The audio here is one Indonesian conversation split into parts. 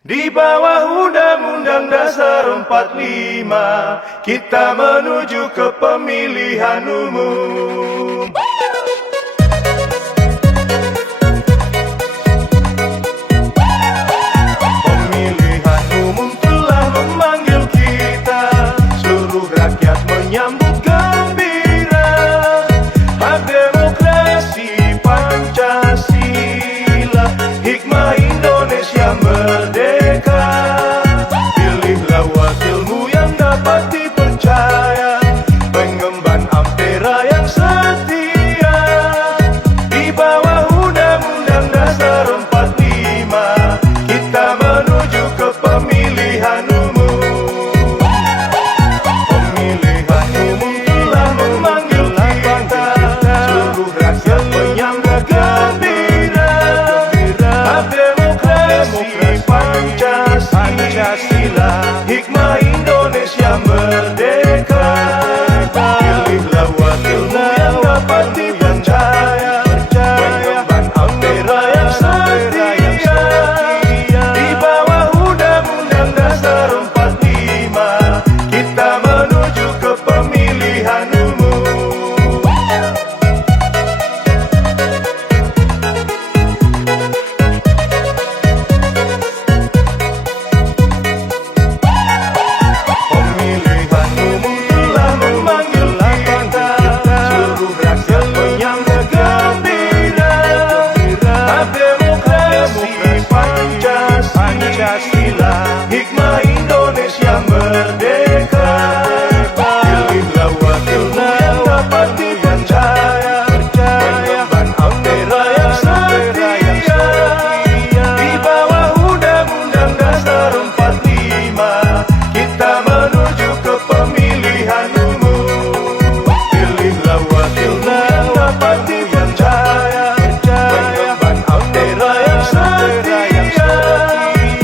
Di bawah Undang-Undang Dasar 45, kita menuju ke pemilihan umum. Pemilihan umum telah memanggil kita, seluruh rakyat menyambut gembira. Hak demokrasi Pancasila, hikmah Indonesia merdeka. Pilihlah wakilmu yang dapat dipercaya, pengemban Ampera yang setia. Di bawah Undang-Undang Dasar 45, kita menuju ke pemilihan umum. Pemilihan umum telah memanggil kita, seluruh rakyat menyambut gembira. Hak demokrasi Pancasila, hikmah Indonesia merdeka. Pilihlah wakilmu yang dapat dipercaya, pengemban Ampera yang setia. Di bawah Undang-Undang Dasar 45, kita menuju ke pemilihan umum. Pemilihan umum telah memanggil kita, seluruh rakyat menyambut gembira. Hak demokrasi Pancasila, hikmah Indonesia merdeka. Pilihlah wakilmu yang dapat dipercaya, pengemban Ampera yang setia. Di bawah Undang-Undang Dasar 45, kita menuju ke pemilihan umum. Pilihlah wakilmu yang dapat dipercaya, pengemban Ampera yang setia.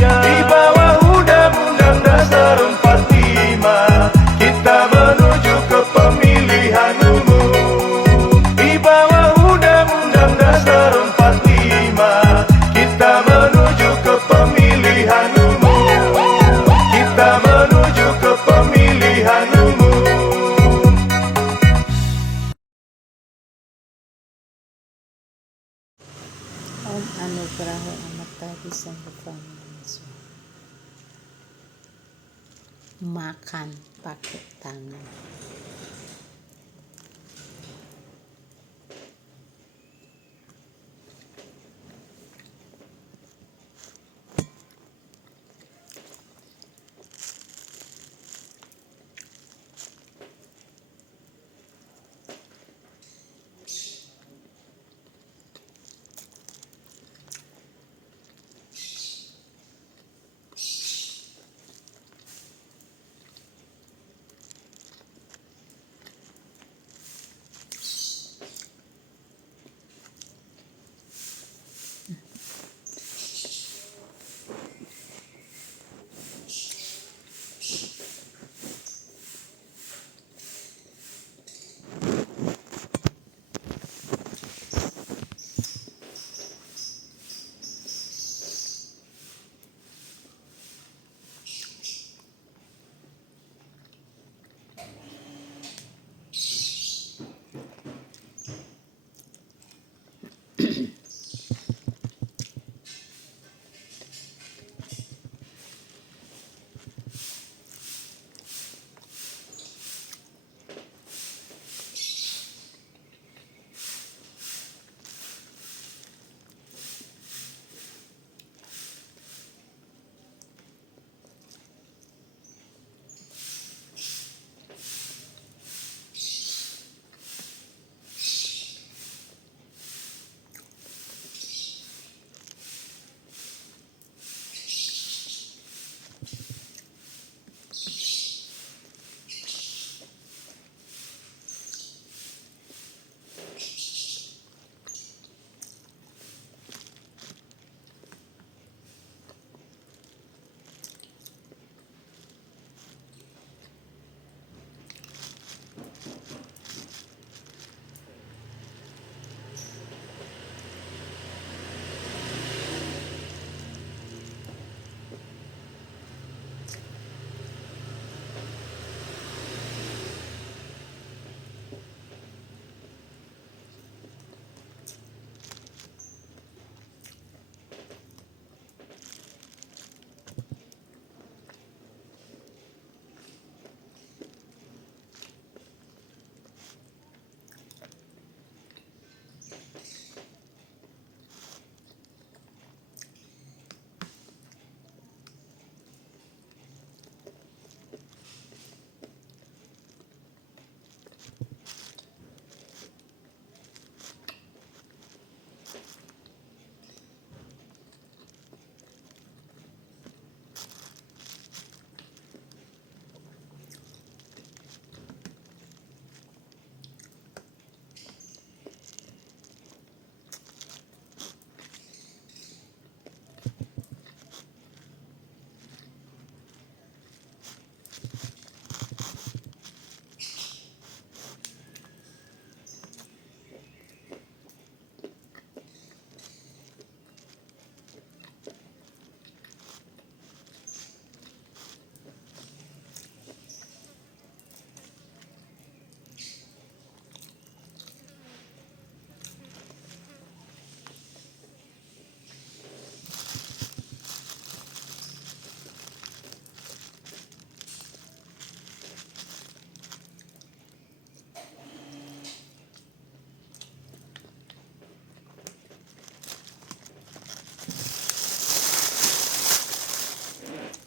Di bawah Undang-Undang Dasar 45, kita menuju ke pemilihan umum. Di bawah Undang-Undang Dasar 45, kita menuju ke pemilihan umum. Kita menuju ke pemilihan umum. Om Anugraho Amatadi Sangkufami. Makan pakai tangan.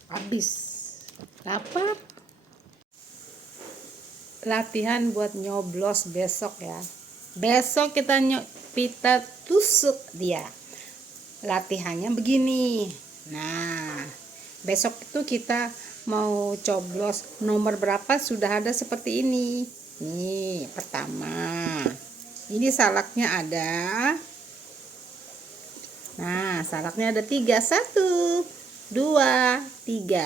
Habis. Lapar. Latihan buat nyoblos besok ya. Besok kita tusuk dia. Latihannya begini. Nah, besok itu kita mau coblos nomor berapa sudah ada seperti ini. Nih, pertama. Ini salaknya ada. Nah, salaknya ada 3. 1, 2, 3.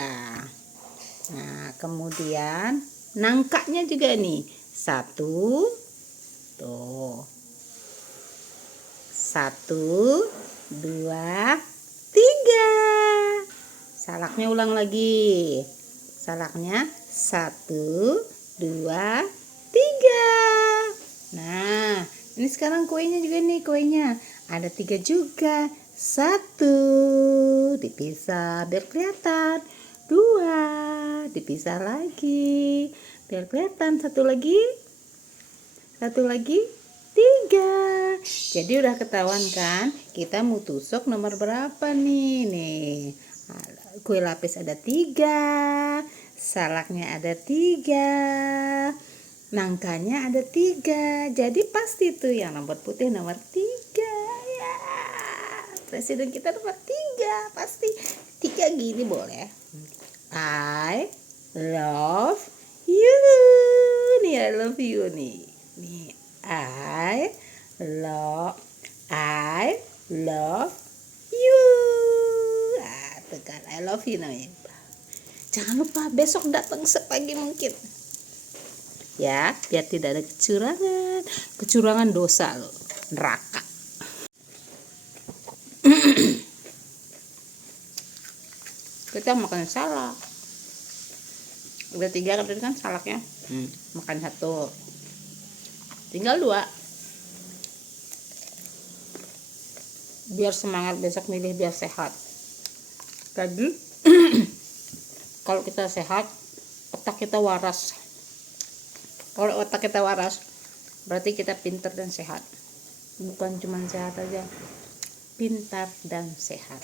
Nah, kemudian nangkanya juga nih. 1. Tuh. 1, 2, 3. Salaknya ulang lagi. Salaknya 1, 2, 3. Nah, ini sekarang kuenya juga nih, kuenya ada 3 juga. 1 dipisah biar kelihatan. 2 dipisah lagi biar kelihatan. 1 lagi. 3. Jadi udah ketahuan kan kita mau tusuk nomor berapa nih. Kue lapis ada 3, salaknya ada 3, nangkanya ada 3. Jadi pasti tuh yang nomor putih nomor 3 ya. Presiden kita nomor 3 pasti. 3 gini boleh. I love you. Nih I love you nih. Nih I love you. Ah, tuh kan I love you namanya. Jangan lupa besok datang sepagi mungkin. Ya, biar tidak ada kecurangan. Kecurangan dosa loh, neraka. Kita makan salak. Udah 3 kan salaknya. Makan 1. Tinggal 2. Biar semangat besok milih biar sehat. Jadi kalau kita sehat, otak kita waras. Kalau otak kita waras, berarti kita pintar dan sehat. Bukan cuma sehat aja, pintar dan sehat.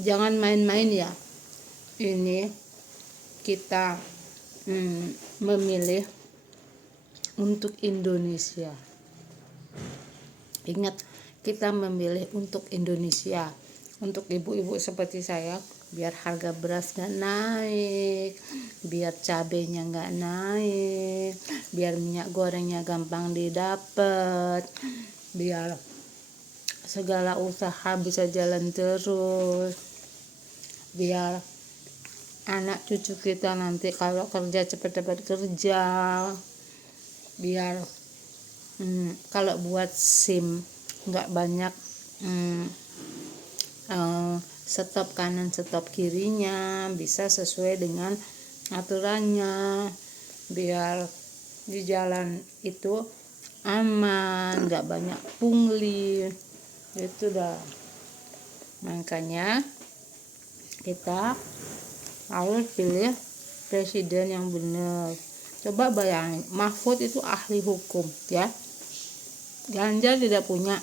Jangan main-main ya. Ini kita memilih untuk Indonesia. Ingat, kita memilih untuk Indonesia, untuk ibu-ibu seperti saya, biar harga beras gak naik, biar cabenya gak naik, biar minyak gorengnya gampang didapat, biar segala usaha bisa jalan terus, biar anak cucu kita nanti kalau kerja cepat-cepat kerja, biar kalau buat SIM nggak banyak stop kanan stop kirinya, bisa sesuai dengan aturannya, biar di jalan itu aman, nggak banyak pungli. Itu dah, makanya kita harus pilih presiden yang benar. Coba bayangin, Mahfud itu ahli hukum ya, Ganjar tidak punya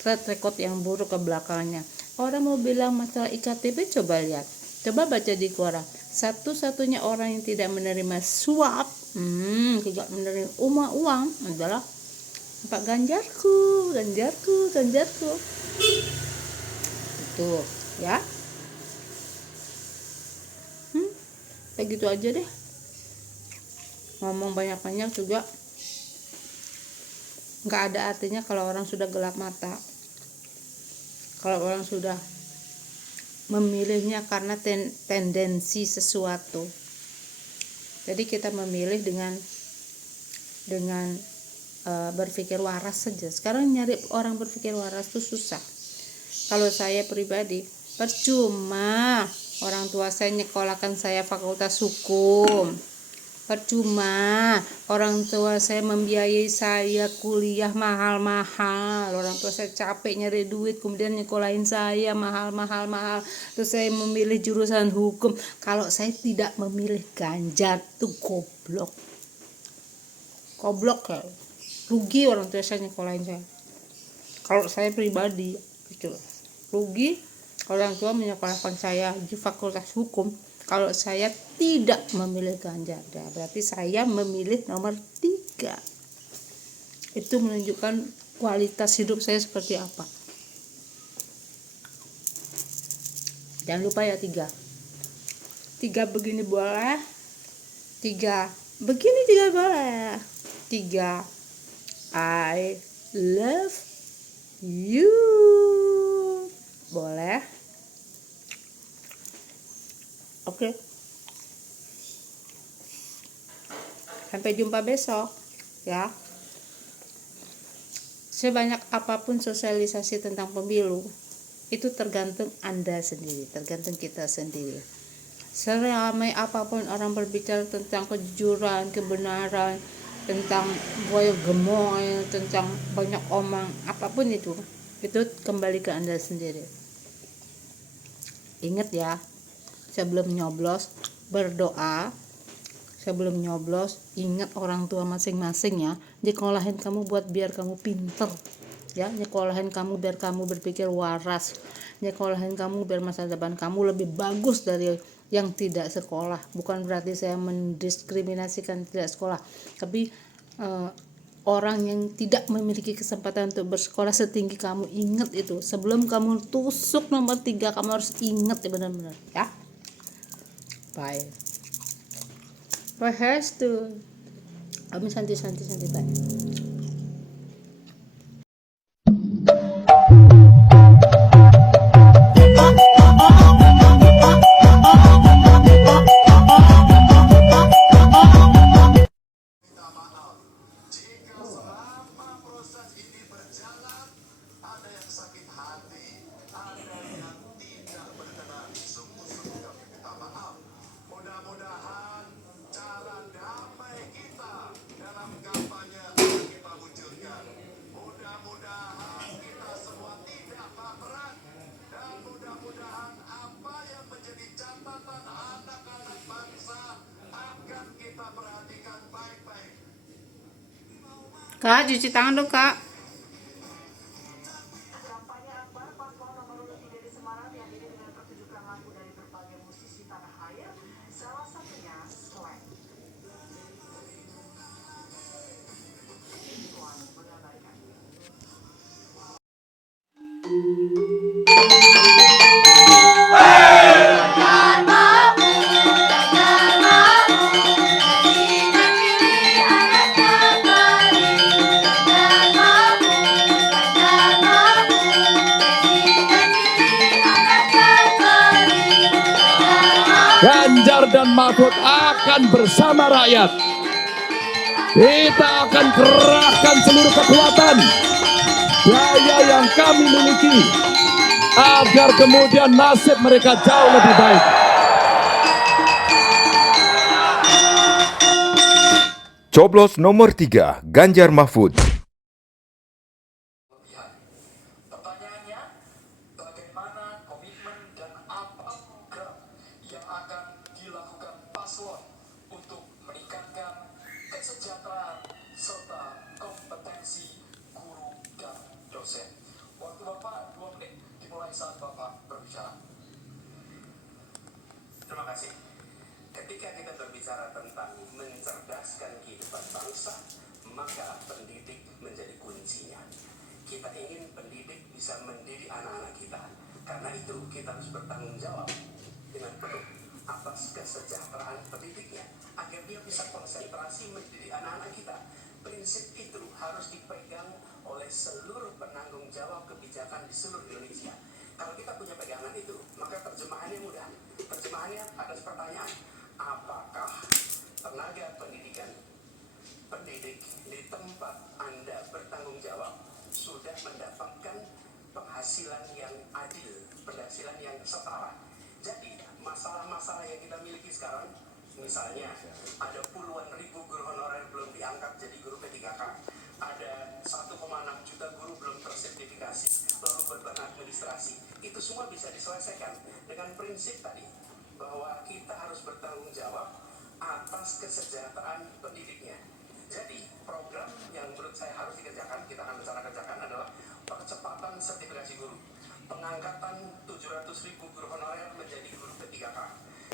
track record yang buruk ke belakangnya. Orang mau bilang masalah iktp, coba lihat, coba baca di koran, satu-satunya orang yang tidak menerima suap, tidak menerima uang adalah Pak Ganjarku. Itu ya. Kayak gitu aja deh. Ngomong banyak-banyak juga nggak ada artinya kalau orang sudah gelap mata. Kalau orang sudah memilihnya karena tendensi sesuatu. Jadi kita memilih dengan berpikir waras saja. Sekarang nyari orang berpikir waras tuh susah. Kalau saya pribadi, percuma orang tua saya nyekolahkan saya fakultas hukum, percuma orang tua saya membiayai saya kuliah mahal-mahal, orang tua saya capek nyari duit kemudian nyekolahin saya mahal-mahal, terus saya memilih jurusan hukum. Kalau saya tidak memilih Ganjar tuh goblok ya, rugi orang tua saya nyekolahin saya. Kalau saya pribadi gitu, rugi orang tua menyekolahkan saya di fakultas hukum kalau saya tidak memilih ganja. Nah, berarti saya memilih nomor 3. Itu menunjukkan kualitas hidup saya seperti apa. Jangan lupa ya 3 begini boleh, 3 begini juga boleh, 3 I love you boleh. Oke. Sampai jumpa besok ya. Sebanyak apapun sosialisasi tentang pemilu, itu tergantung Anda sendiri, tergantung kita sendiri. Seramai apapun orang berbicara tentang kejujuran, kebenaran, tentang boy gemoy, tentang banyak omong, apapun itu kembali ke Anda sendiri. Ingat ya, sebelum nyoblos berdoa, sebelum nyoblos ingat orang tua masing-masing ya. Nyekolahin kamu biar kamu pinter ya, nyekolahin kamu biar kamu berpikir waras, nyekolahin kamu biar masa depan kamu lebih bagus dari yang tidak sekolah. Bukan berarti saya mendiskriminasikan tidak sekolah, tapi orang yang tidak memiliki kesempatan untuk bersekolah setinggi kamu, ingat itu. Sebelum kamu tusuk nomor 3, kamu harus ingat ya, benar-benar ya. Bye. Rehestu. Kami santai-santai bye. Kak, cuci tangan dong, Kak. Ganjar dan Mahfud akan bersama rakyat. Kita akan kerahkan seluruh kekuatan daya yang kami miliki agar kemudian nasib mereka jauh lebih baik. Coblos nomor 3, Ganjar Mahfud. Pertanyaannya, bagaimana komitmen dan apa program yang akan dilakukan paslon untuk meningkatkan kesejahteraan serta kompetensi guru dan dosen? Waktu Bapak 2 menit dimulai saat Bapak berbicara. Terima kasih. Ketika kita berbicara tentang mencerdaskan kehidupan bangsa, maka pendidik menjadi kuncinya. Kita ingin pendidik bisa mendidik anak-anak kita. Karena itu kita harus bertanggung jawab dengan penuh atas kesejahteraan pendidiknya, agar dia bisa konsentrasi mendidik anak-anak kita. Prinsip itu harus dipegang oleh seluruh penanggung jawab kebijakan di seluruh Indonesia. Kalau kita punya pegangan itu, maka terjemahannya mudah. Terjemahannya ada pertanyaan, apakah tenaga pendidikan, pendidik di tempat Anda bertanggung jawab sudah mendapatkan penghasilan yang adil, penghasilan yang setara? Jadi masalah-masalah yang kita miliki sekarang, misalnya ada puluhan ribu guru honorer belum diangkat jadi guru P3K, ada 1,6 juta guru belum tersertifikasi, lalu beban administrasi, itu semua bisa diselesaikan dengan prinsip tadi, bahwa kita harus bertanggung jawab atas kesejahteraan pendidiknya. Jadi program yang menurut saya harus dikerjakan, kita akan bersama kerjakan adalah percepatan pengangkatan 700.000 guru honorer menjadi guru P3K.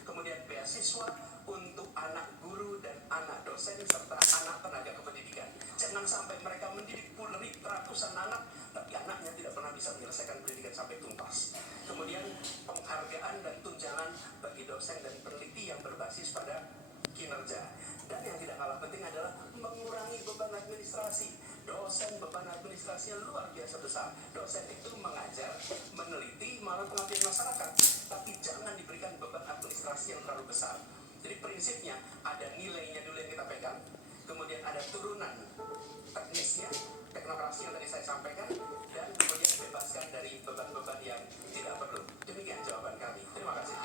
Kemudian beasiswa untuk anak guru dan anak dosen serta anak tenaga kependidikan. Jangan sampai mereka mendidik puluhan ratusan anak, tapi anaknya tidak pernah bisa menyelesaikan pendidikan sampai tuntas. Kemudian penghargaan dan tunjangan bagi dosen dan peneliti yang berbasis pada kinerja. Dan yang tidak kalah penting adalah mengurangi beban administrasi. Dosen beban administrasinya luar biasa besar. Dosen itu mengajar, meneliti, malah pengabdian masyarakat. Tapi jangan diberikan beban administrasi yang terlalu besar. Jadi prinsipnya ada nilainya dulu yang kita pegang, kemudian ada turunan teknisnya, teknokrasi yang tadi saya sampaikan, dan kemudian bebaskan dari beban-beban yang tidak perlu. Demikian jawaban kami. Terima kasih.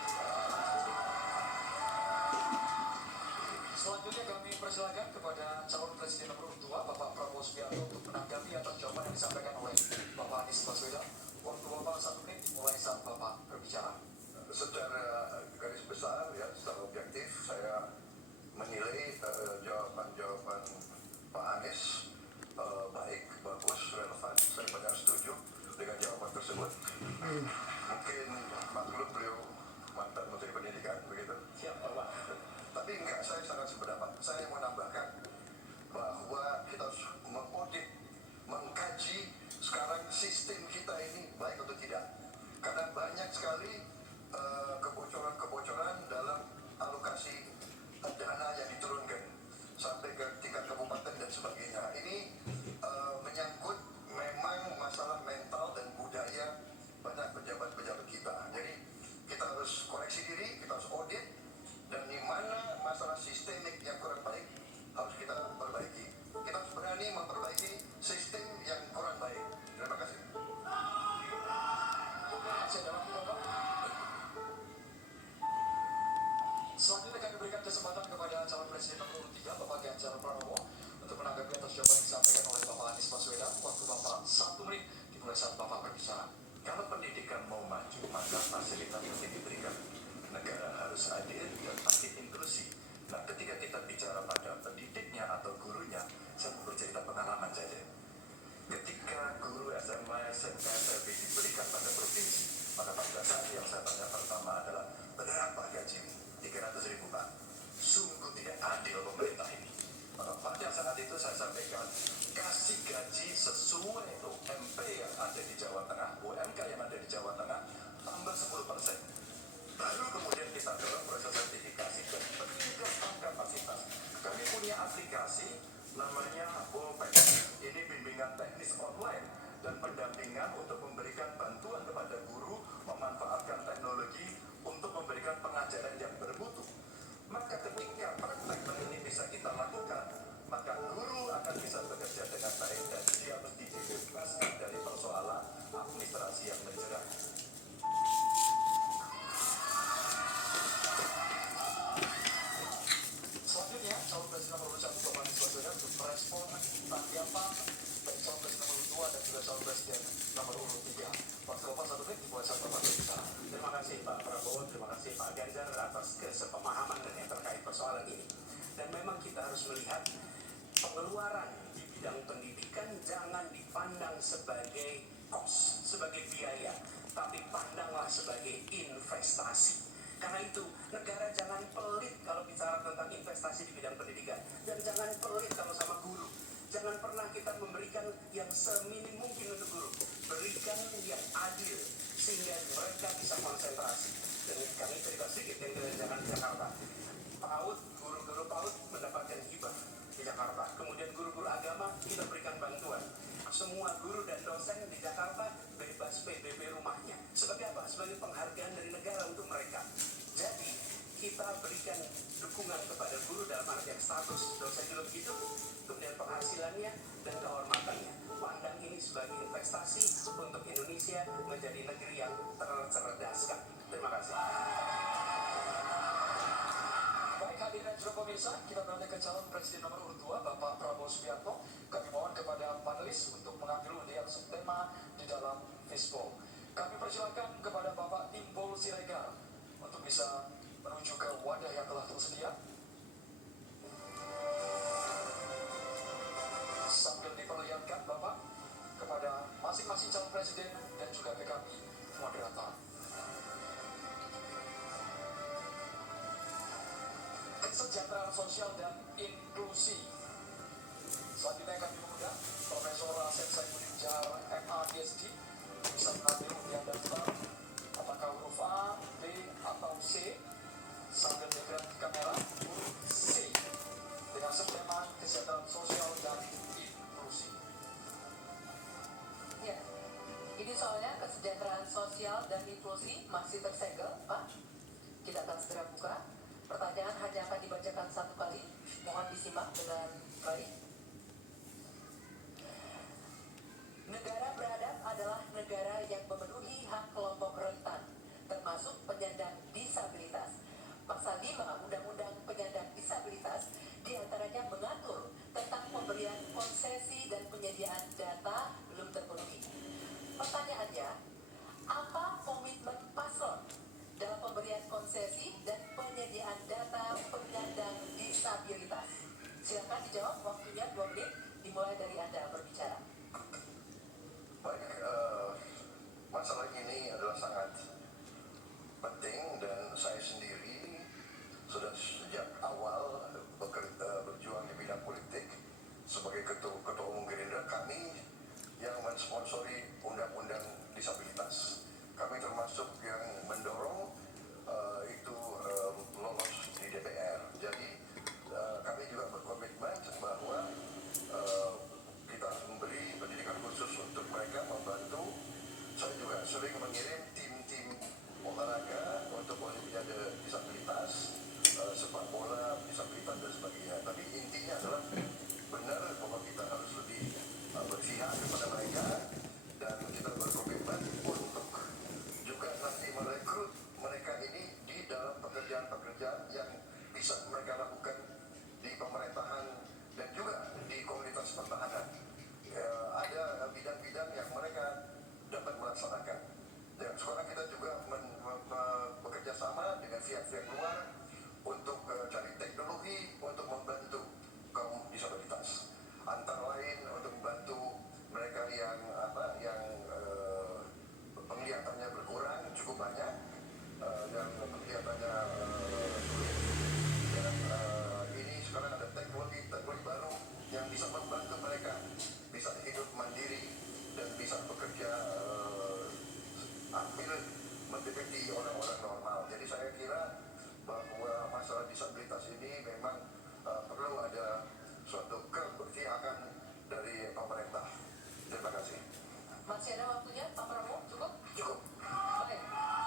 Selanjutnya kami persilakan kepada calon presiden nomor 2 Bapak Prabowo Subianto untuk menanggapi atas jawaban yang disampaikan oleh Bapak Anies Baswedan. Waktu Bapak 1 menit mulai saat Bapak berbicara. Secara garis besar ya, secara objektif saya menilai jawaban-jawaban Pak Anies baik, bagus, relevan. Saya banyak setuju dengan jawaban tersebut. Mungkin maklum beliau mantan Menteri Pendidikan begitu. Siap, Bapak. Tapi enggak, saya sangat sependapat. Saya menambahkan bahwa kita harus mengaudit, mengkaji sekarang sistem kita ini baik atau tidak. Karena banyak sekali kebocoran-kebocoran dalam alokasi dana yang diturunkan sampai ke tingkat kabupaten dan sebagainya. Ini menyangkut memang masalah mental dan budaya banyak pejabat-pejabat kita. Jadi kita harus koreksi diri, kita harus audit, dan di mana masalah sistemik yang kurang baik harus kita perbaiki. Kita harus berani memperbaiki sistem yang kurang baik. Terima kasih. Saya dapat Bapak. Selanjutnya kami berikan kesempatan kepada calon presiden nomor 3 Bapak Ganjar Pranowo untuk menanggapi atas jawaban yang disampaikan oleh Bapak Anies Baswedan. Waktu Bapak 1 menit dimulai saat Bapak berbicara. Kalau pendidikan mau maju, maka fasilitas mesti diberikan. Negara harus adil dan pasti inklusi. Nah, ketika kita bicara pada pendidiknya atau gurunya, saya mau bercerita pengalaman saja. Ketika guru SMA, SMK, SLB diberikan pada provinsi, maka pada saat yang saya tanya pertama adalah, berapa gajimu? 300.000 Pak. Sungguh tidak adil pemerintah ini. Maka pada saat itu saya sampaikan, kasih gaji sesuai UMP yang ada di Jawa Tengah, UMK yang ada di Jawa Tengah, tambah 10%. Baru kemudian kita dorong proses sertifikasi dan peningkatan kapasitas. Kami punya aplikasi namanya BOPEK. Ini bimbingan teknis online dan pendampingan untuk memberikan bantuan kepada guru memanfaatkan teknologi untuk memberikan pengajaran yang bermutu. Maka ketika praktek ini bisa kita lakukan, maka guru akan bisa bekerja dengan baik dan dia mesti dibebaskan dari persoalan administrasi yang menjerat. Selanjutnya, calon presiden nomor 1 Bapak Anies Baswedan untuk merespon tanggapan dari calon presiden nomor 2 dan juga calon presiden nomor 3. Waktu Bapak 1 menit dimulai saat Bapak berbicara. Terima kasih Pak Prabowo, terima kasih Pak Ganjar atas kesepemahaman yang terkait persoalan ini. Dan memang kita harus melihat pengeluaran di bidang pendidikan jangan dipandang sebagai cost, sebagai biaya, tapi pandanglah sebagai investasi. Karena itu, negara jangan pelit kalau bicara tentang investasi di bidang pendidikan. Dan jangan pelit kalau sama guru. Jangan pernah kita memberikan yang seminim mungkin untuk guru. Berikan yang adil, sehingga mereka bisa konsentrasi. Dan kami cerita sedikit yang kerajaan Jakarta. PAUD, guru-guru PAUD mendapatkan hibah di Jakarta. Kemudian guru-guru agama kita berikan bantuan. Semua guru dan dosen di Jakarta bebas PBB rumahnya. Sebagai apa? Sebagai penghargaan dari negara untuk mereka. Jadi kita berikan dukungan kepada guru dalam artian status dosen juga begitu, kemudian penghasilannya dan kehormatannya. Pandang ini sebagai investasi untuk Indonesia menjadi negeri yang tercerdaskan. Terima kasih. Baik hadirin dan juga pemirsa, kita beralih ke calon presiden nomor 2 Bapak Prabowo Subianto. Kami mohon kepada panelis untuk mengambil undian subtema di dalam fishbowl. Kami persilakan kepada Bapak Timbul Siregar untuk bisa menuju ke wadah yang telah tersedia. Sambil diperlihatkan Bapak kepada masing-masing calon presiden dan juga PKB kesejahteraan sosial dan inklusi. Selanjutnya kami mengundang Profesor Asep Saifuddin Jar, MA, PhD, bisa mengambil undian dan gelar. Apakah huruf A, B, atau C? Sambil melihat kamera, huruf C dengan subtema kesejahteraan sosial dan inklusi. Ya, ini soalnya kesejahteraan sosial dan inklusi masih tersegel, Pak. Kita akan segera buka. Pertanyaan hanya akan dibacakan satu kali. Mohon disimak dengan baik. Negara beradab adalah negara yang memenuhi hak kelompok rentan, termasuk penyandang disabilitas. Pasal 5 Undang-Undang Penyandang Disabilitas diantaranya mengatur tentang pemberian konsesi dan penyediaan data belum terpenuhi. Pertanyaannya, apa komitmen paslon dalam pemberian konsesi dan penyediaan data penyandang disabilitas? Silakan dijawab, waktunya 2 menit, dimulai dari Anda berbicara. Baik, masalah ini adalah sangat penting dan saya sendiri sudah sejak awal berjuang di bidang politik sebagai ketua umum Gerindra. Kami yang mensponsori undang-undang disabilitas. Kami termasuk yang mendorong itu lolos di DPR. Jadi kami juga berkomitmen bahwa kita harus memberi pendidikan khusus untuk mereka, membantu. Saya juga sering mengirim tim-tim olahraga untuk olimpiade disabilitas, sepak bola disabilitas dan sebagainya. Tapi intinya adalah benar bahwa kita harus lebih berpihak kepada mereka dan kita berkomitmen untuk juga nanti merekrut mereka ini di dalam pekerjaan-pekerjaan yang bisa mereka lakukan di pemerintahan dan juga di komunitas pertahanan. Ada bidang-bidang yang mereka dapat melaksanakan. Dan sekarang kita juga bekerja sama dengan pihak-pihak luar untuk cari teknologi untuk membantu kaum disabilitas. Antara lain untuk membantu mereka yang penglihatannya berkurang cukup banyak dan penglihatannya sulit. Dan ini sekarang ada teknologi baru yang bisa membantu mereka bisa hidup mandiri dan bisa bekerja ambil mendekati orang-orang normal. Jadi saya kira bahwa masalah disabilitas ini memang perlu ada suatu keberpihakan dari pemerintah. Terima kasih. Masih ada waktunya, Pak Prabowo? Cukup? Cukup. Baik.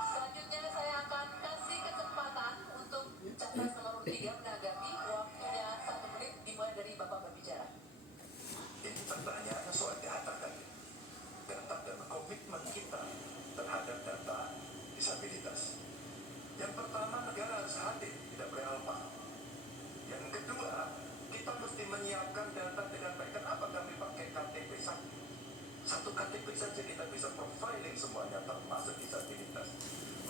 Selanjutnya saya akan kasih kesempatan untuk capres nomor 3 menanggapi. Waktunya 1 menit, dimulai dari Bapak berbicara. Ini pertanyaannya soal data kan? Data dan komitmen kita terhadap data disabilitas. Yang pertama, negara harus hadir, tidak boleh alpa. Yang kedua, kita mesti menyiapkan data dengan baik. Kenapa kami pakai KTP satu KTP saja kita bisa profiling semuanya termasuk disabilitas.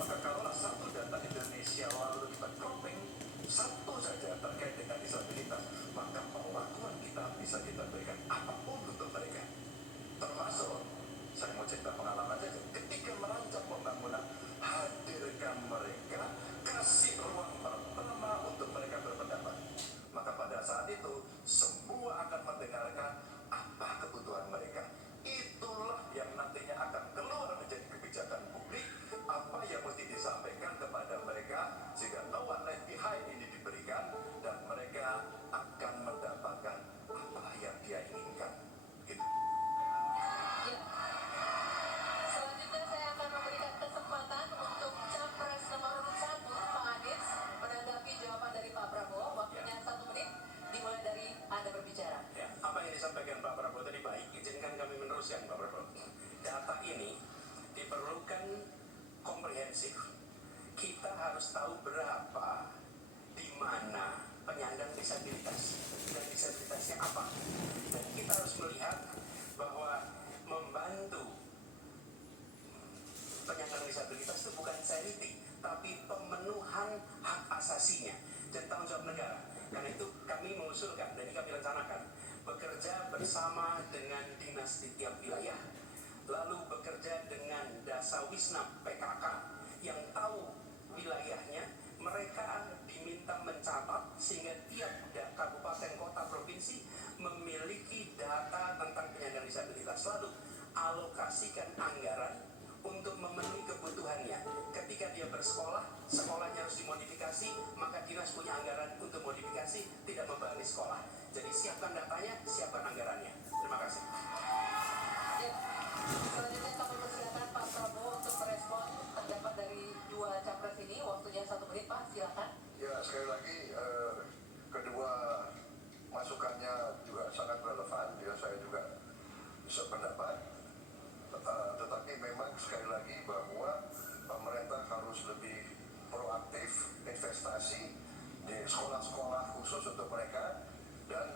Maka kalaulah satu data Indonesia lalu kita cropping satu saja terkait dengan disabilitas, maka perlakuan kita bisa kita berikan apapun untuk mereka. Termasuk, saya mau cerita pengalaman saja, ketika merancang pembangunan, hadirkan mereka, kasih ruang pertama untuk mereka berpendapat. Maka pada saat itu, semua akan mendengarkan apa kebutuhan mereka. Itulah yang nantinya akan keluar menjadi kebijakan publik, apa yang mesti disampaikan kepada mereka, sehingga no one left behind ini diberikan, dan mereka akan mendapatkan apa yang dia inginkan. Gitu. Ya. Selanjutnya saya akan memberikan kesempatan untuk capres nomor 1, Pak Anies, menanggapi jawaban dari Pak Prabowo. Waktunya 1 menit, dimulai dari Anda berbicara. Ya, apa yang disampaikan Pak Prabowo tadi baik, izinkan kami meneruskan Pak Prabowo. Data ini diperlukan komprehensif. Kita harus tahu berapa, di mana penyandang disabilitas, dan disabilitasnya apa. Dan kita harus melihat bahwa membantu penyandang disabilitas itu bukan charity, tapi pemenuhan hak asasinya dan tanggung jawab negara. Karena itu kami mengusulkan dan kami rencanakan bekerja bersama dengan dinas di tiap wilayah, lalu bekerja dengan Dasawisna PKK yang tahu wilayahnya, mereka di diminta mencatat sehingga tiap kabupaten kota provinsi memiliki data tentang penyandang disabilitas. Lalu alokasikan anggaran untuk memenuhi kebutuhannya. Ketika dia bersekolah, sekolahnya harus dimodifikasi, maka dinas punya anggaran untuk modifikasi, tidak membebani sekolah. Jadi siapkan datanya, siapkan anggarannya. Terima kasih. Ya, selanjutnya kami persilakan Pak Prabowo untuk merespon pendapat dari dua capres ini. Waktunya 1 menit, Pak. Silakan. Ya, sekali lagi kedua masukannya juga sangat relevan. Ya, saya juga sependapat. Tetapi memang sekali lagi bahwa pemerintah harus lebih proaktif investasi di sekolah-sekolah khusus untuk mereka dan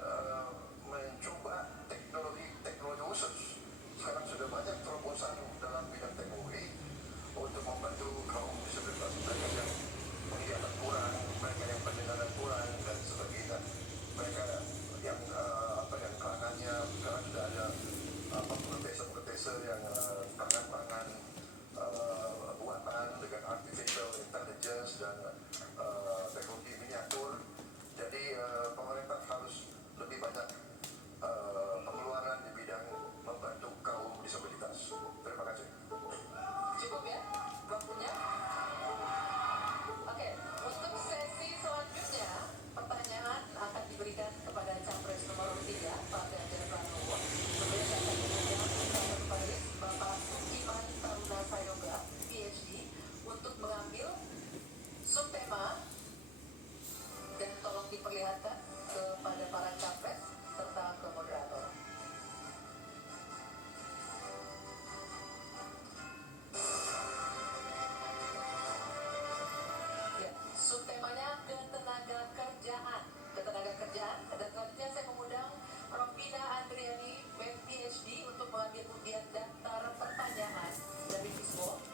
mencoba teknologi khusus. Sekarang sudah banyak terobosan dalam bidang teknologi untuk membantu kaum disabilitas, mereka yang penglihatan kurang, mereka yang pendengaran kurang dan sebagainya, mereka yang yang kelangannya sekarang sudah ada protese yang tangan-tangan buatan dengan artificial intelligence dan teknologi miniatur. Jadi pemerintah harus lebih banyak pengeluaran di bidang membantu kaum disabilitas. Terima kasih. Cukup ya waktunya? Oke, untuk sesi selanjutnya pertanyaan akan diberikan kepada capres nomor 3 Pak Ganjar Pranowo. Kemudian akan mengundang salah satu panelis Bapak Sukiman Taruna Sayoga, PhD, untuk mengambil subtema dan tolong diperlihatkan kepada para capres serta ke moderator. Ya, subtemanya ketenaga kerjaan. Ketenaga kerjaan. Dan selanjutnya saya mengundang Rovina Andriani, PhD, untuk mengambil undian daftar pertanyaan dari Fisbo.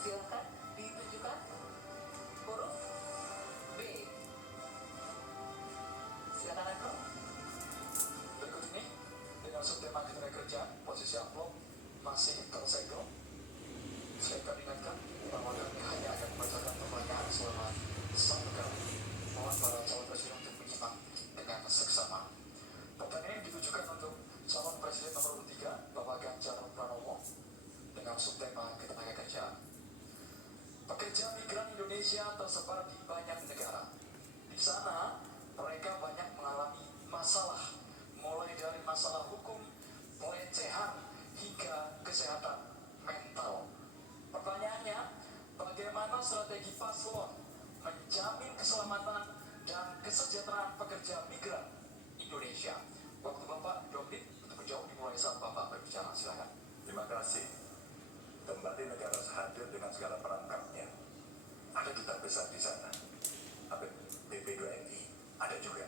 Silakan ditunjukkan huruf B. Silakan Akro. Berikut ini dengan subtema ketenaga kerjaan, posisi amplop masih tersegel. Saya akan ingatkan bahwa kami hanya akan membacakan pertanyaan selama 1 kali. Mohon para calon presiden untuk menyimak dengan seksama. Pertanyaan ini ditujukan untuk calon presiden nomor 3 Bapak Ganjar Pranowo dengan subtema ketenaga kerjaan. Pekerja migran Indonesia tersebar di banyak negara. Di sana mereka banyak mengalami masalah, mulai dari masalah hukum, pelecehan, hingga kesehatan mental. Pertanyaannya, bagaimana strategi paslon menjamin keselamatan dan kesejahteraan pekerja migran Indonesia? Waktu Bapak 2 menit untuk menjawab dimulai saat Bapak berbicara. Silakan. Terima kasih. Kembali negara hadir dengan segala perangkatnya. Ada duta besar di sana. Ada BP2MI, ada juga.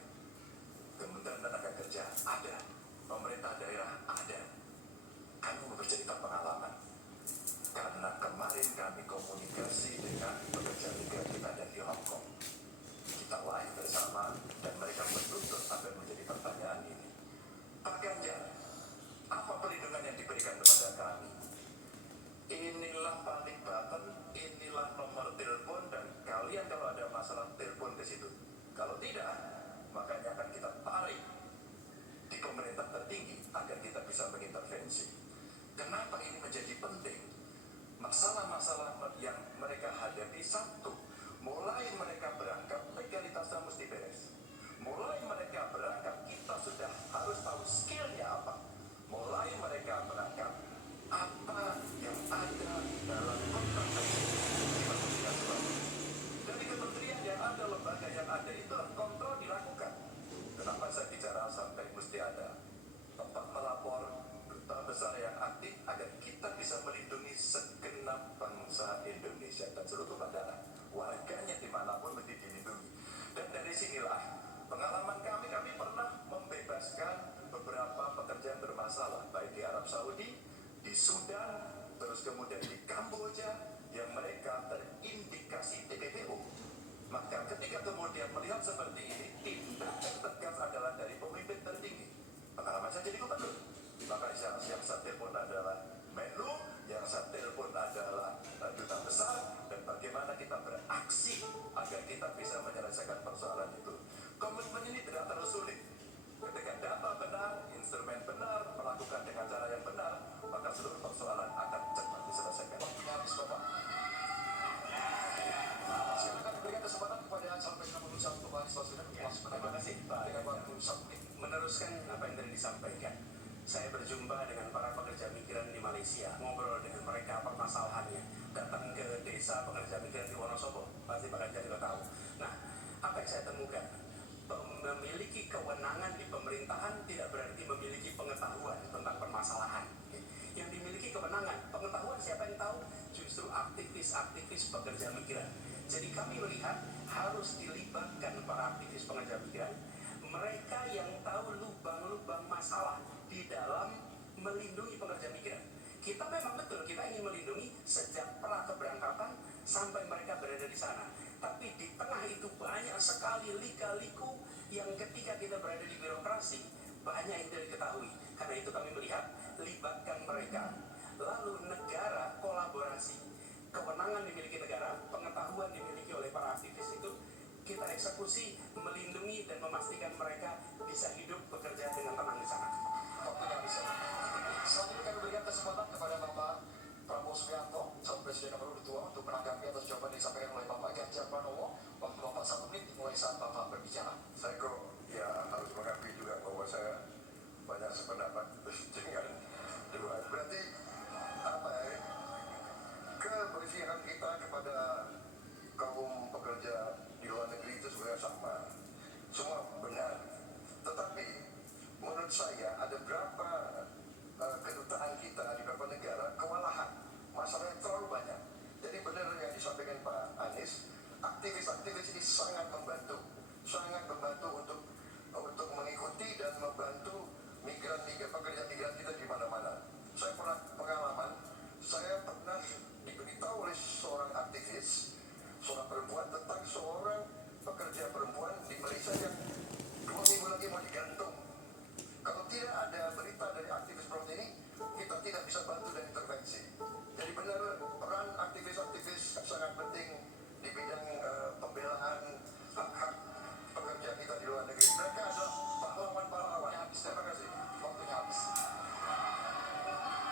Kementerian Tenaga Kerja, ada. Pemerintah daerah, ada. Kami mau bercerita pengalaman. Karena kemarin kami komunikasi dengan pekerja migran kita ada di Hong Kong. Kita live bersama dan mereka menuntut apa yang menjadi pertanyaan ini. Pak Ganjar, apa perlindungan yang diberikan kepada kami? Inilah panik button, inilah nomor telepon dan kalian kalau ada masalah telepon ke situ. Kalau tidak, makanya akan kita tarik di pemerintah tertinggi agar kita bisa mengintervensi. Kenapa ini menjadi penting? Masalah-masalah yang mereka hadapi, satu, mulai mereka berangkat legalitasnya mesti beres. Mulai mereka berangkat kita sudah harus tahu skillnya apa. Mulai mereka berangkat apa yang ada dalam kontrak kerja di kementerian sebagainya. Dari kementerian yang ada, lembaga yang ada, itulah kontrol dilakukan. Kenapa saya bicara sampai mesti ada tempat melapor, duta besar yang aktif agar kita bisa melindungi segenap bangsa Indonesia dan seluruh bandara. Warganya dimanapun mesti dilindungi. Dan dari sinilah pengalaman kami pernah membebaskan beberapa pekerja yang bermasalah, baik di Arab Saudi, di Sudan, terus kemudian di Kamboja, yang mereka terindikasi TPPO. Maka ketika kemudian melihat seperti ini, tindakan tegas adalah dari pemimpin tertinggi. Pengalaman saya jadi gubernur. Maka yang saya telepon adalah Menlu, yang saya telepon adalah duta besar, dan bagaimana kita maka kita bisa menyelesaikan persoalan itu. Komitmen ini tidak terlalu sulit. Ketika data benar, instrumen benar, melakukan dengan cara yang benar, maka seluruh persoalan akan cepat diselesaikan. Waktunya habis, Bapak. Silakan diberikan kesempatan kepada calon presiden nomor 1 Bapak Anies Baswedan untuk masuk Terima kasih Pak. dengan waktu 1 menit. Meneruskan apa yang tadi disampaikan, saya berjumpa dengan para pekerja migran di Malaysia, ngobrol dengan mereka permasalahannya, datang ke desa pekerja migran di Wonosobo, pasti Pak Ganjar juga tahu. Nah, apa yang saya temukan? Memiliki kewenangan di pemerintahan tidak berarti memiliki pengetahuan tentang permasalahan. Yang dimiliki kewenangan, pengetahuan siapa yang tahu? Justru aktivis-aktivis pekerja migran. Jadi kami melihat harus dilibatkan para aktivis pekerja migran, mereka yang tahu lubang-lubang masalah di dalam melindungi pekerja migran. Kita memang betul, kita ingin melindungi sejak pra keberangkatan sampai mereka berada di sana. Tapi di tengah itu banyak sekali lika-liku yang ketika kita berada di birokrasi banyak yang tidak diketahui. Karena itu kami melihat libatkan mereka. Lalu negara kolaborasi, kewenangan dimiliki negara, pengetahuan dimiliki oleh para aktivis itu kita eksekusi, melindungi dan memastikan mereka bisa hidup bekerja dengan tenang di sana. Waktunya habis. Selanjutnya kami berikan kesempatan kepada Bapak Prabowo Subianto, calon presiden nomor 2, untuk menanggapi atas jawaban yang disampaikan oleh Bapak Ganjar Pranowo. Waktu Bapak 1 menit dimulai saat Bapak berbicara. Saya kok ya harus mengakui juga bahwa saya banyak sependapat dengan dua. Berarti apa ya? Keberpihakan kita kepada kaum pekerja di luar negeri itu sebenarnya sama, semua benar. Tetapi menurut saya ada berapa kedutaan kita di beberapa negara kewalahan, masalahnya terlalu banyak. Jadi benar yang disampaikan Pak Anies, aktivis-aktivis ini sangat membantu untuk mengikuti dan membantu pekerja migran kita di mana-mana. Saya pernah pengalaman, saya pernah diberitahu oleh seorang aktivis, seorang perempuan, tentang seorang pekerja perempuan di Malaysia yang 2 minggu lagi mau digantung. Kalau tidak ada berita dari aktivis perempuan ini, kita tidak bisa bantu dan intervensi. Jadi benar peran aktivis-aktivis sangat penting di bidang pembelaan hak-hak pekerja kita di luar negeri. Mereka adalah pahlawan-pahlawan. Terima kasih. Waktunya habis.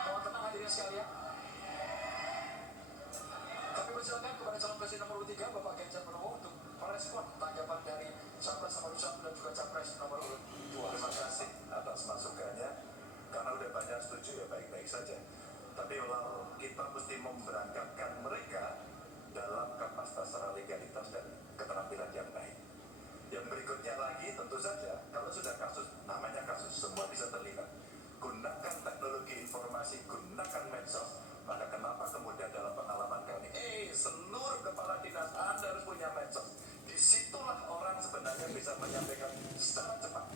Mohon tenang hadirin sekalian. Kami persilakan kepada calon presiden nomor 3 Bapak Ganjar Pranowo untuk merespon tanggapan dari capres nomor 1 dan juga capres nomor 2. Terima kasih atas masukannya. Karena udah banyak setuju ya baik-baik saja. Tapi kalau kita mesti memberangkatkan mereka dalam kapasitas secara legalitas dan keterampilan yang baik. Yang berikutnya lagi tentu saja kalau sudah kasus, namanya kasus, semua bisa terlibat. Gunakan teknologi informasi, gunakan medsos. Maka kenapa kemudian dalam pengalaman kami, seluruh kepala dinas Anda harus punya medsos. Disitulah orang sebenarnya bisa menyampaikan secara cepat.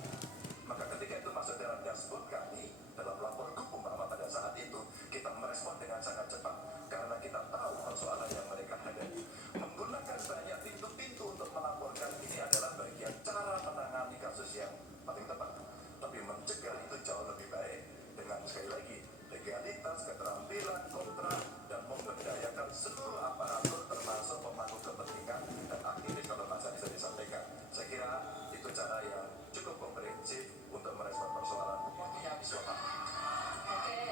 Maka ketika itu masuk dalam dashboard kami, dalam lapor umpama pada saat itu, kita merespon dengan sangat cepat. Karena kita tahu persoalan yang mereka hadapi. Menggunakan banyak pintu-pintu untuk melaporkan ini adalah bagian cara menangani kasus yang paling tepat. Tapi mencegah itu jauh lebih baik. Dengan sekali lagi, legalitas, keterampilan, kontrak, dan memberdayakan seluruh aparatur termasuk pemangku kepentingan dan aktivis kalau masa bisa disampaikan. Saya kira itu cara yang cukup komprehensif untuk merespon persoalan. Waktunya habis, Bapak. Oke.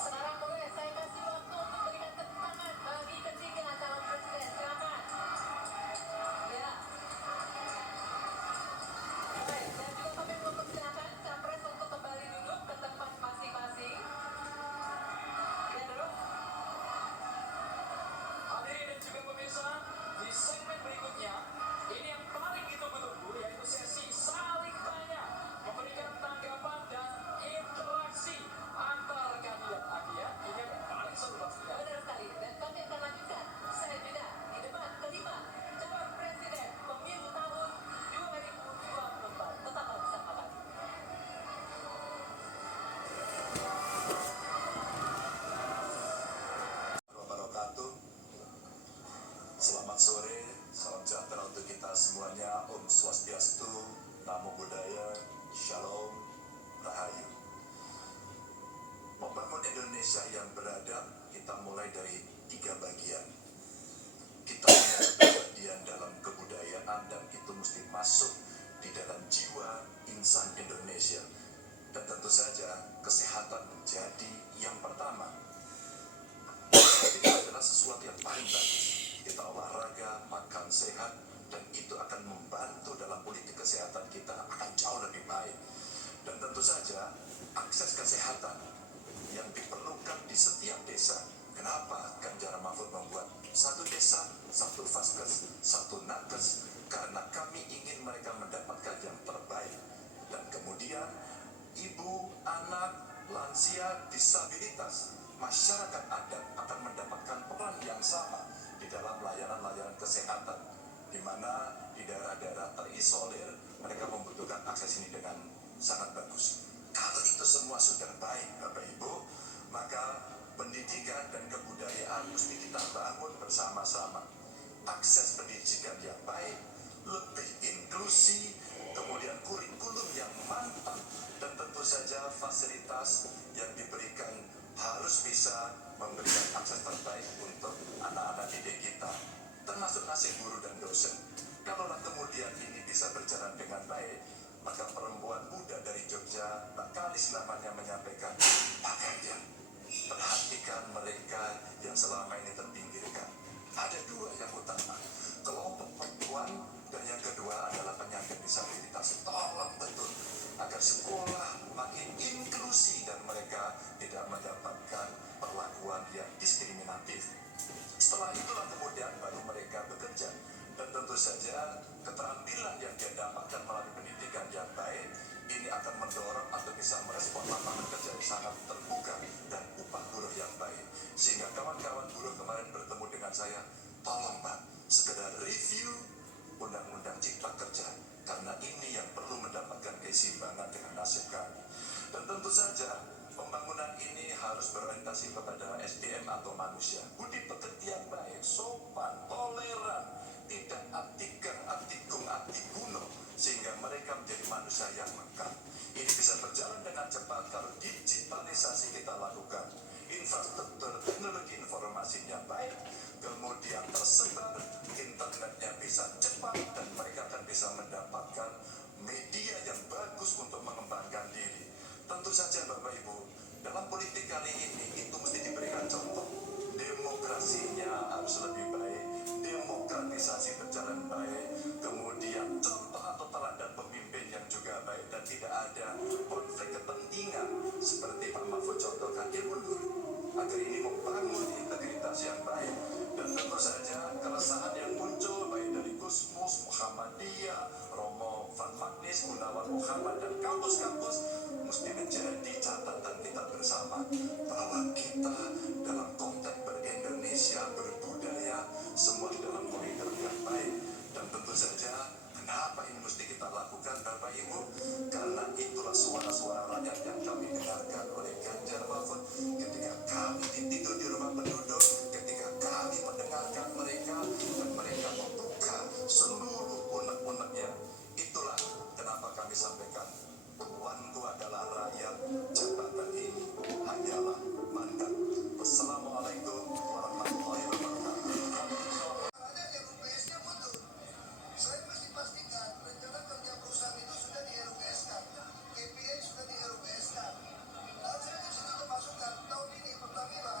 Sekarang boleh saya kasih waktu untuk berikan tepuk tangan bagi ketiga calon presiden. Silakan. Ya. Baik, dan juga kami mempersilakan capres untuk kembali duduk ke tempat masing-masing. Ya, duduk. Hadirin dan juga pemirsa, di segmen berikutnya, ini yang paling ditunggu-tunggu, yaitu sesi saling tanya, memberikan tanggapan dan interaksi antar kandidat. Adia, ini yang paling seru pastinya. Benar sekali. Dan kami akan lanjutkan usai jeda di debat kelima calon presiden pemilu tahun 2024. Tetaplah bersama kami. Wabarakatuh. Selamat sore, salam sejahtera untuk kita semuanya. Om Swastiastu, Namo Buddhaya, Shalom, Rahayu. Membangun Indonesia yang beradab, kita mulai dari 3 bagian. Kita punya kepribadian dalam kebudayaan dan itu mesti masuk di dalam jiwa insan Indonesia. Dan tentu saja kesehatan menjadi yang pertama. Itu adalah sesuatu yang paling bagus. Kita olahraga, makan sehat, dan itu akan membantu dalam politik kesehatan kita akan jauh lebih baik. Dan tentu saja akses kesehatan yang diperlukan di setiap desa. Kenapa Ganjar Mahfud membuat satu desa, satu vaskes, satu nakes? Karena kami ingin mereka mendapatkan yang terbaik. Dan kemudian ibu, anak, lansia, disabilitas, masyarakat adat akan mendapatkan peran yang sama di dalam layanan-layanan kesehatan, di mana di daerah-daerah terisolir mereka membutuhkan akses ini dengan sangat bagus. Kalau itu semua sudah baik, Bapak Ibu, maka pendidikan dan kebudayaan mesti kita bangun bersama-sama. Akses pendidikan yang baik, lebih inklusi, kemudian kurikulum yang mantap, dan tentu saja fasilitas yang diberikan harus bisa memberikan akses terbaik untuk anak-anak didik kita, termasuk nasib guru dan dosen. Kalaulah kemudian ini bisa berjalan dengan baik, maka perempuan muda dari Jogja, Mbak Kalis namanya, menyampaikan, Pak Ganjar, perhatikan mereka yang selama ini terpinggirkan. Ada dua yang utama, kelompok perempuan, dan yang kedua adalah penyandang disabilitas. Tolong betul agar sekolah makin inklusi dan mereka tidak mendapatkan perlakuan yang diskriminatif. Setelah itulah kemudian baru mereka bekerja. Dan tentu saja keterampilan yang dia dapatkan melalui pendidikan yang baik ini akan mendorong atau bisa merespon lapangan kerja yang sangat terbuka dan upah buruh yang baik. Sehingga kawan-kawan buruh kemarin bertemu dengan saya, tolong Pak, sekedar review Undang-Undang Cipta Kerja, karena ini yang perlu mendapatkan keseimbangan dengan nasib kami. Dan tentu saja pembangunan ini harus berorientasi kepada SDM atau manusia, budi pekerti yang baik, sopan, toleran, tidak atikang, atikung, atibunuh, sehingga mereka menjadi manusia yang lengkap. Ini bisa berjalan dengan cepat kalau digitalisasi kita lakukan, infrastruktur teknologi informasinya baik, kemudian tersebar, internetnya bisa cepat, dan mereka akan bisa mendapatkan media yang bagus untuk mengembangkan diri. Tentu saja Bapak Ibu, dalam politik kali ini itu mesti diberikan contoh. Demokrasinya harus lebih baik, demokratisasi berjalan baik, kemudian contoh atau teladan pemimpin yang juga baik dan tidak ada konflik kepentingan seperti Pak Mahfud contohkan, dia mundur agar ini membangun integritas yang baik. Dan tentu saja keresahan yang muncul baik dari Gusmus, Muhammadiyah, Romo Van Magnis, Gunawan Muhammad, dan kampus-kampus mesti menjadi catatan kita bersama bahwa kita dalam konteks ber-Indonesia, berbudaya, semua dalam koridor yang baik. Dan tentu saja kenapa ini mesti kita lakukan Bapak Ibu? Karena itulah suara-suara rakyat yang kami dengarkan oleh Ganjar Mahfud ketika kami tidur di rumah penduduk, ketika kami mendengarkan mereka dan mereka membuka seluruh unek-uneknya. Itulah kenapa kami sampaikan, tuanku adalah rakyat, jabatan ini hanyalah mandat. Wassalamualaikum warahmatullahi wabarakatuh. Saya mesti pastikan rencana kerja perusahaan itu sudah di RUPS-kan, KPI sudah di RUPS-kan. Dan saya di situ termasukkan tahun ini Pertamina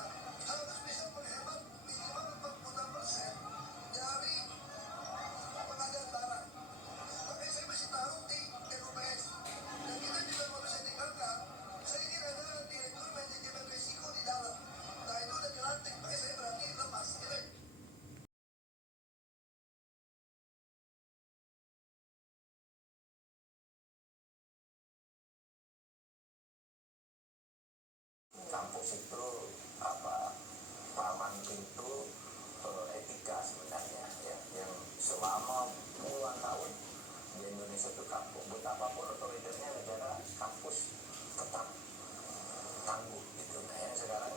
harus bisa menghemat minimal 46% dari pengadaan barang. Makanya saya mesti taruh di RUPS. Dan kita juga nggak bisa tinggalkan. Saya ingin ada direktur manajemen risiko di dalam. Nah itu udah dilantik, makanya saya berani lepas. Kampus itu taman itu etika sebenarnya ya, yang selama puluhan tahun di Indonesia itu kampus, betapapun otoriternya negara, kampus tetap tangguh gitu. Nah yang sekarang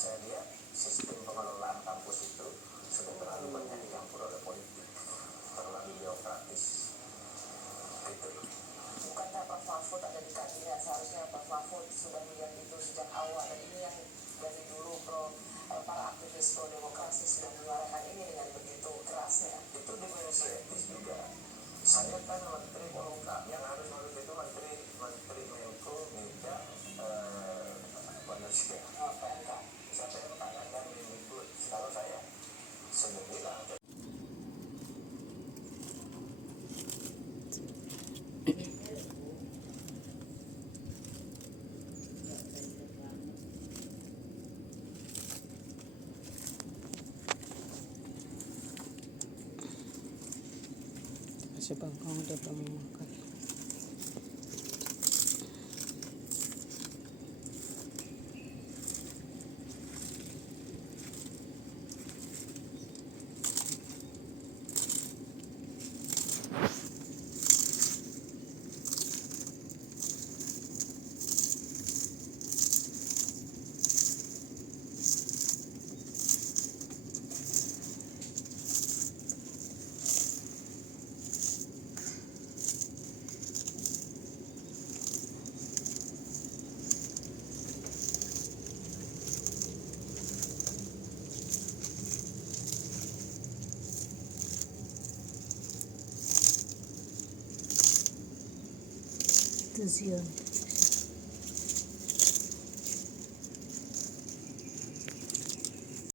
saya lihat sistem pengelolaan kampus itu sudah terlalu banyak dicampur oleh politik, terlalu birokratis gitu. Bukankah Pak Mahfud ada di kabinet, seharusnya Pak Mahfud sudah melihat itu sejak awal, dan ini yang dari dulu para aktivis pro demokrasi sudah menyuarakan ini dengan begitu kerasnya. Itu Saya kan Menteri Polhukam, yang harus ngurus itu Menteri Menko, Minda, Manusia, PMK. Siapa yang tangannya Mendikbud? Kalau saya bilang. Kasi bangkang udah belum makan. Itu Zion.